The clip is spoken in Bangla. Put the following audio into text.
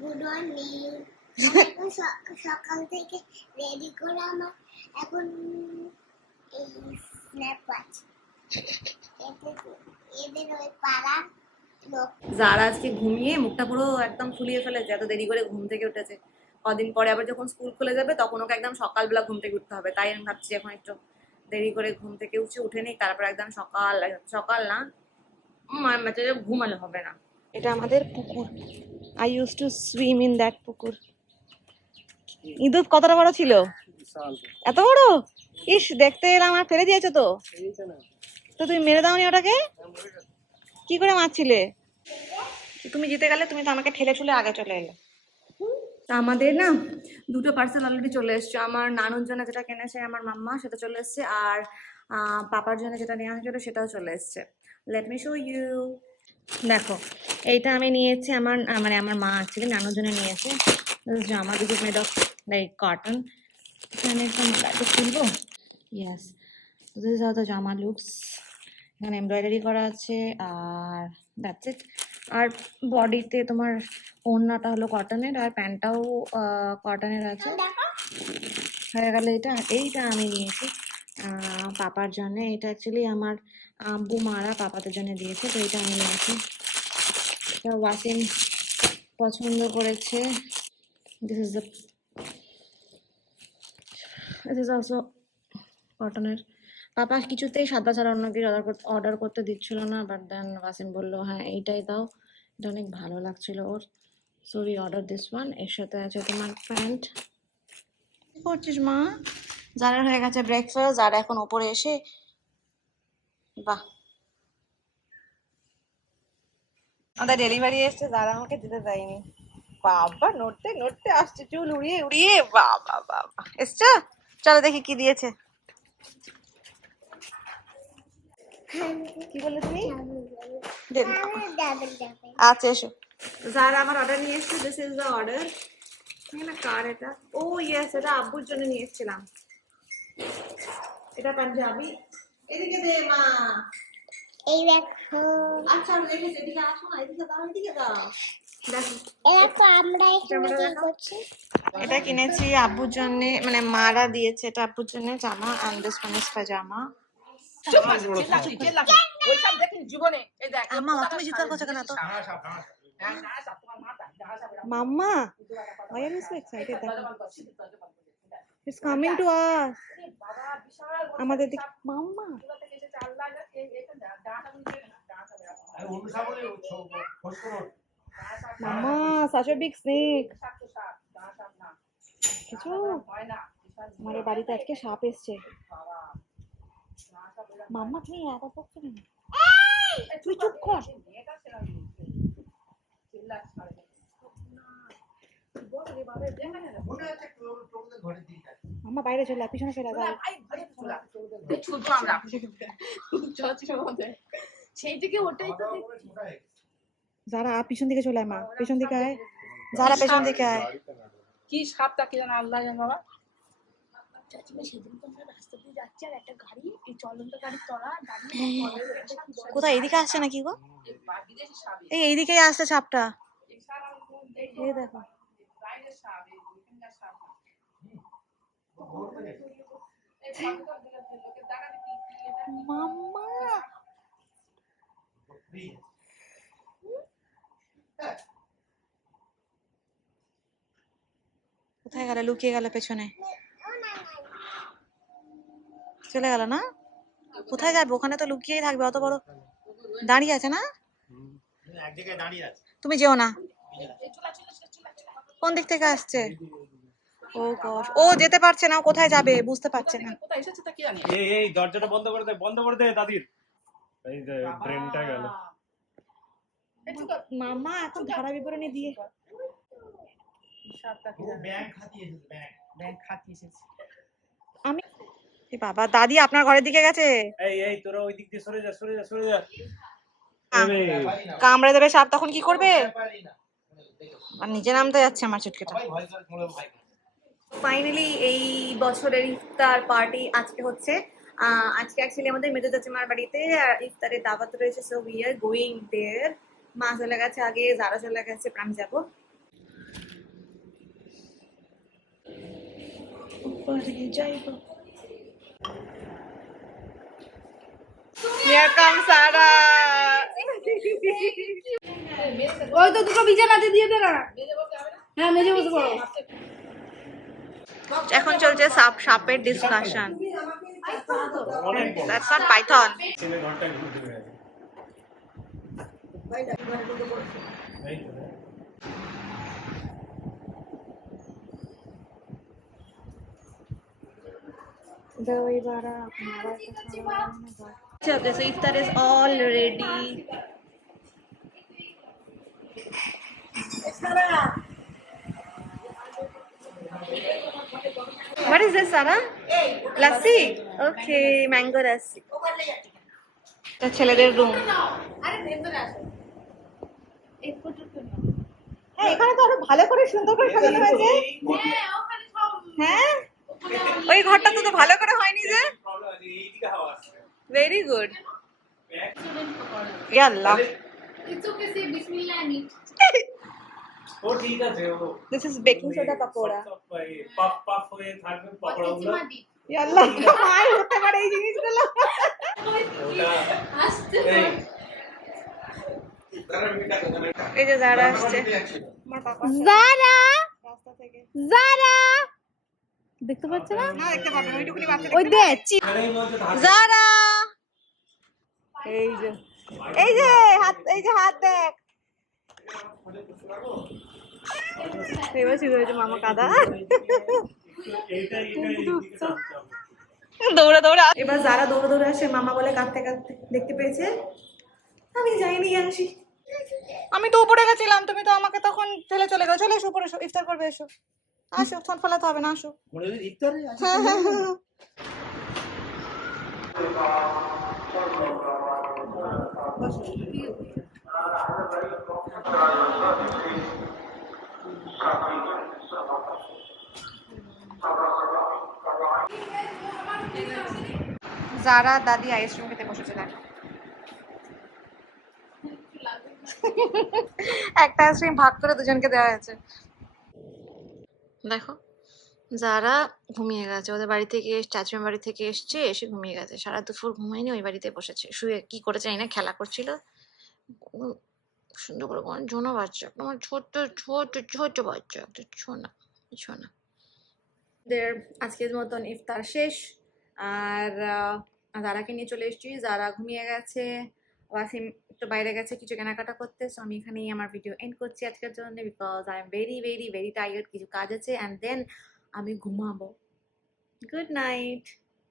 Good morning. এখন সকাল থেকে রেডি করে আমার এখন এই স্ন্যাপ পাচ্ছি এদের ওই পাড়া লোক। যারা আজকে ঘুমিয়ে মুখটা পুরো একদম ফুলিয়ে ফেলেছে, এত দেরি করে ঘুম থেকে উঠেছে। কদিন পরে আবার যখন স্কুল খুলে যাবে তখন ওকে একদম সকালবেলা ঘুম থেকে উঠতে হবে, তাই আমি ভাবছি এখন একটু দেরি করে ঘুম থেকে উঠে নেই, তারপর একদম সকাল সকাল না মাঝে ঘুমালে হবে না। এটা আমাদের পুকুর। I use to swim in that পুকুর। ইঁদুর কতটা বড় ছিল? এত বড়? ইস, দেখতে এলাম আর ফেলে দিয়েছো তো। তো তুমি মেরে দাওনি ওটাকে? কি করে মারছিলে? তুমি জিতে গেলে, তুমি তো আমাকে ঠেলে ঠুলে আগে চলে এলে। আমাদের না দুটো পার্সেল অলরেডি চলে এসছে। আমার নানুর জন্য যেটা কিনেছে আমার মাম্মা সেটা চলে এসছে, আর পাপার জন্য যেটা নেওয়া হয়েছিল সেটাও চলে এসছে। Let me show you. দেখো, এইটা আমি নিয়েছি আমার মানে আমার মা অ্যাকচুয়ালি নানুর জন্য নিয়েছে জামা। This is made of like cotton. এখানে একটা মালাটা খুলবো। Yes, this is how the জামা লুকস। এখানে এমব্রয়ডারি করা আছে আর দ্যাটস ইট। আর বডিতে তোমার ওড়নাটা হলো কটনের আর প্যান্টটাও কটনের আছে। হয়ে গেল এটা। এইটা আমি নিয়েছি পাপার জন্য। এটা অ্যাকচুয়ালি আমার আব্বু মারা পাপাদের জন্য দিয়েছে, তো এটা আমি নিয়েছি। এটা ওয়াসিম পছন্দ করেছে। দিস ইজ অলসো কটনের। পাপা কিছুতেই সাদা ছাড়া অন্য কিছু অর্ডার করতে দিচ্ছিল না, বাট দেন ওয়াসিম বললো হ্যাঁ এইটাই দাও, এটা অনেক ভালো লাগছিল ওর। So we order this one. এর সাথে আছে তোমার প্যান্ট। কি করছিস মা? যারা হয়ে গেছে ব্রেকফাস্ট, যারা এখন ওপরে এসে বাহ, আমাদের ডেলিভারি এসছে, যারা আমাকে দিতে দেয়নি। বাবা নড়তে নড়তে আসছে, চুল উড়িয়ে উড়িয়ে। বাবা বাবা, এসছো? চলো দেখি কি দিয়েছে। কি বললে তুমি? আচ্ছা এসো। যারা আমার অর্ডার নিয়ে এসছে, দিস ইজ দ্য অর্ডার। না কার এটা? ও ইয়েস, এটা আব্বুর জন্য নিয়ে এসেছিলাম। এটা পাঞ্জাবি। এদিকে দে মা। এই দেখো, আচ্ছা আমি দেখেছি, এদিকে আসো না, এদিকে দাও, এদিকে দাও। দেখো দেখো আমরা এখানে কি করছি। এটা কিনেছি আব্বুর জন্য, মানে মারা দিয়েছে এটা আব্বুর জন্য জামা। অ্যান্ড দিস ওয়ান ইজ পাজামা। আম্মা তুমি জিজ্ঞাসা করছো কেন তো? মাম্মা, why are you so excited? It's coming to us. আমাদের দিকে মাম্মা। মাম্মা, such a big snake. কিছু আমাদের বাড়িতে আজকে সাপ এসছে। মাম্মা তুমি এত বকছো কেন? তুই চুপ কর। মাম্মা বাইরে চলে পিছনে চলে যাবে। সেই দিকে ওটাই তো যারা পিছন দিকে চলে আয় মা, পিছন দিকে আয়। যারা পেছন দিকে আয়। কি সাপটা কি জানা আল্লাহ জানে বাবা। সেদিন তো আমরা রাস্তা দিয়ে যাচ্ছি আর একটা গাড়ি, এই চলন্ত গাড়ির তলা দাঁড়িয়ে। কোথায় এদিকে আসছে নাকি গো? এই এইদিকেই আসছে সাপটা। এই দেখো মাম্মা। কোথায় গেল? লুকিয়ে গেল পেছনে, চলে গেল না? কোথায় যাবে? ওখানে তো লুকিয়েই থাকবে, অত বড় দাঁড়িয়ে আছে না? তুমি যেও না। কোন দিক থেকে আসছে? ও গশ, ও যেতে পারছে না, কোথায় যাবে বুঝতে পারছে না। এই দরজাটা বন্ধ করে দে, বন্ধ করে দে দাদির। এই যে ব্রেনটা গেল। মামা এখন ধারা বিবরণী দিয়ে আমি বাবা, দাদি আপনার ঘরের দিকে গেছে। এই এই তোরা ওই দিক দিয়ে সরে যা, সরে যা, সরে যা। কামড়ে দেবে সাপ, তখন কি করবে? আর নিচে নামতে যাচ্ছে আমার চুটকেটা। ফাইনালি এই বছরের ইফতার পার্টি আজকে হচ্ছে। আজকে অ্যাকচুয়ালি আমাদের মেজো চাচিমার বাড়িতে ইফতারের দাওয়াত রয়েছে, so we are going there. মা চলে গেছে আগে, যারা চলে গেছে, আমি যাবো। কোথা থেকে যাই গো। Here comes Sara. ওই তো দুটো বিছানাতে দিয়ে দে না। হ্যাঁ মেঝে বসে পড়ো। এখন চলছে সাপের ডিসকাশন। অনেক বড় That's not python. ছেলে ঘরটা ঘুরতে গেছে এই তো Okay, so iftar is all ready. What is this, Sara? Lassi? Okay, mango lassi. এটা ছেলেদের রুম। হ্যাঁ, এখানে তো আরো ভালো করে সুন্দর করে সাজানো হয়েছে। হ্যাঁ, ওই ঘরটা তো ভালো করে হয়নি যে। Very good. ইয়াল্লাহ। ও ঠিক আছে ও This is baking soda pakoda. পাপ পাপ হয়ে থাকবে পকোড়াগুলো ইয়াল্লাহ, মার হতে পারে এই জিনিসগুলো। ওটা এই এই যে যারা আসছে। জারা রাস্তা থেকে। জারা দেখতে পাচ্ছ না? না দেখতে পাবেন, ওইটুকুনি বাচ্চা ওই দে এখানেই বলছে যারা এই যে হাত দেখ। এবার শুরু হয়েছে মামা কাদা। দৌড়া এবার যারা দৌড়ে আসে, মামা বলে কাঁদতে কাঁদতে দেখতে পেয়েছে আমি যাইনি আসি। আমি তো উপরে গেছিলাম, তুমি তো আমাকে তখন ফেলে চলে গেছো। চলে এসো উপরে, এসো ইফতার করবে, এসো আসো, ছোট ফেলাতে হবে না, আসো। যারা দাদি আইসক্রিম খেতে বসেছে, দেখো একটা আইসক্রিম ভাগ করে দুজনকে দেওয়া হয়েছে। দেখো যারা ঘুমিয়ে গেছে, ওদের বাড়ি থেকে চাচুমার বাড়ি থেকে এসছে, এসে ঘুমিয়ে গেছে। সারা দুপুর ঘুমায়নি, ওই বাড়িতে বসেছে শুয়ে। কি করেছে জানি না, খেলা করছিল সুন্দর করে। ছোনা বাচ্চা, আমার ছোট্ট ছোট ছোট বাচ্চা, একটা ছোনা ছোনা। আজকের মতন ইফতার শেষ। আর যারাকে নিয়ে চলে এসেছি, যারা ঘুমিয়ে গেছে, ওয়াসিম একটু বাইরে গেছে কিছু কেনাকাটা করতে। সো আমি এখানেই আমার ভিডিও এন্ড করছি আজকের জন্য, because I am very very very tired. কিছু কাজ আছে অ্যান্ড দেন আমি ঘুমাবো। Good night.